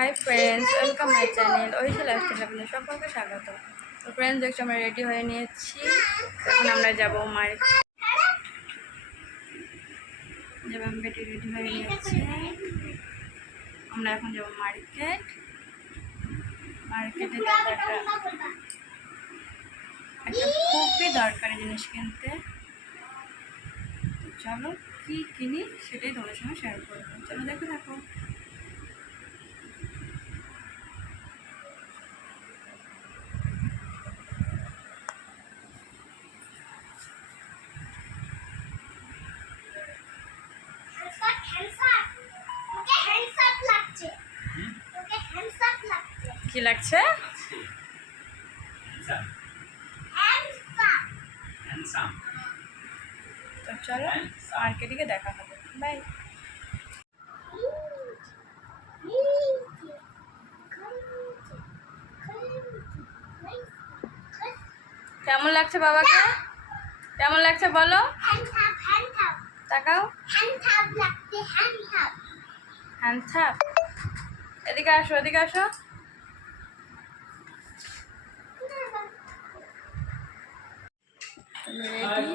Hi friends welcome my channel ওইসব lifestyle আপনাদের সকলকে স্বাগত। তো ফ্রেন্ডস দেখছি আমরা রেডি হয়ে নিয়েছি। এখন আমরা যাব মার্কেট। যেমন বেটি রেডি হয়ে নিয়েছি। আমরা এখন যাব মার্কেট। মার্কেটে যাব একটা একটা খুবই দরকারি জিনিস কিনতে। চলো, কী কিনি সেটাই তোমাদের সঙ্গে শেয়ার করব। চলো দেখতে থাকো। কি লাগছে? তো চলো মার্কেটে গিয়ে দেখা হবে। বাই কেমন লাগছে বাবাকে? কেমন লাগছে বলো? তাকাও। হ্যান্ড থাপ এদিকে আসো এদিকে আসো। রেডি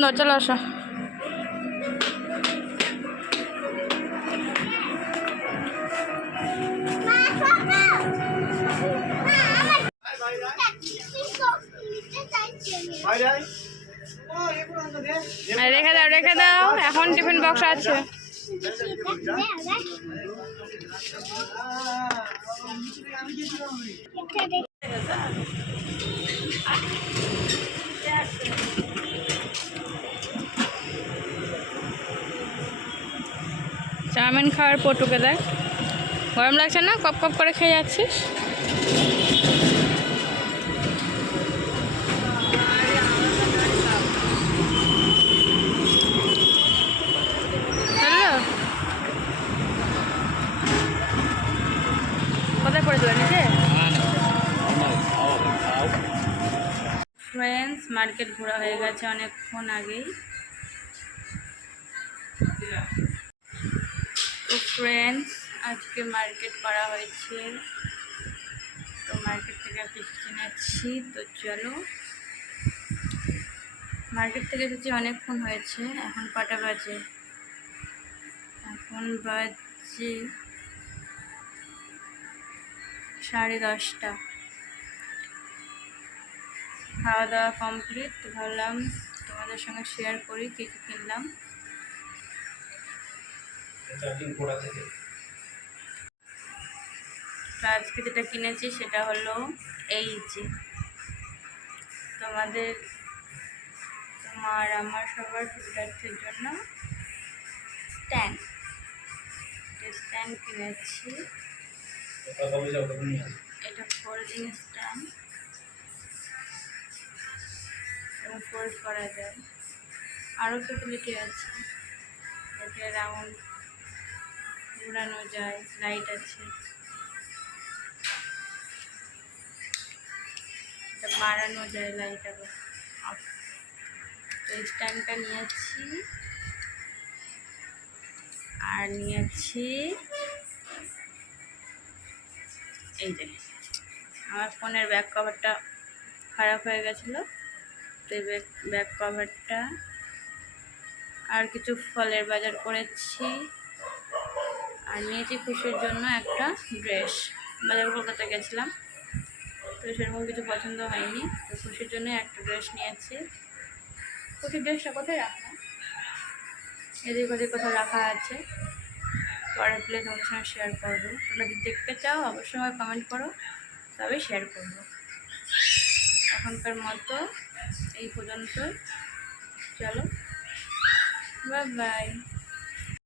সুন্দর চলো আসো। রেখে দাও রেখে দাও। এখন টিফিন বক্স আছে। চাউমিন খাওয়ার পটুকে দেখ। গরম লাগছে না? কপ কপ করে খেয়ে যাচ্ছিস? কোথায় ফ্রেন্ডস মার্কেট ঘোরা হয়ে গেছে অনেকক্ষণ আগেই। ফ্রেন্ডস আজকে মার্কেট করা হয়েছে। তো মার্কেট থেকে কিছু কিনেছি, তো চলো। মার্কেট থেকে এসেছি, অনেকক্ষণ হয়েছে, এখন কটা বাজে? এখন বাজে সাড়ে দশটা। খাওয়া দাওয়া কমপ্লিট ভাবলাম তোমাদের সঙ্গে শেয়ার করি, কী কী কিনলাম। চার্জিং করা থেকে। আজকে যেটা কিনেছি সেটা হলো এই যে। তোমাদের তোমার আমার সবার সুবিধার্থের জন্য স্ট্যান্ড। স্ট্যান্ড কিনেছি। এটা ফোল্ডিং স্ট্যান্ড এবং ফোল্ড করা যায়। আরও ফেসিলিটি আছে। এতে রাউন্ড ঘোরানো যায় লাইট আছে। বাড়ানো যায় লাইট আবার। এই স্ট্যান্ডটা নিয়েছি। আর নিয়েছি, এই যে, আমার ফোনের ব্যাক কভারটা খারাপ হয়ে গেছিল, তো ব্যাক ব্যাক কভারটা আর কিছু ফলের বাজার করেছি। আর নিয়েছি খুশির জন্য একটা ড্রেস বাজার কলকাতা গেছিলাম। তো সেরকম কিছু পছন্দ হয়নি। তো খুশির জন্য একটা ড্রেস নিয়েছি। খুশির ড্রেসটা কোথায় রাখা এদিক ওদিক কোথাও রাখা আছে। পরে প্লে তোমাদের সঙ্গে শেয়ার করব। তোমরা যদি দেখতে চাও, অবশ্যই আমাকে কমেন্ট করো। তবে শেয়ার করব। এখনকার মতো এই পর্যন্ত চলো বাই বাই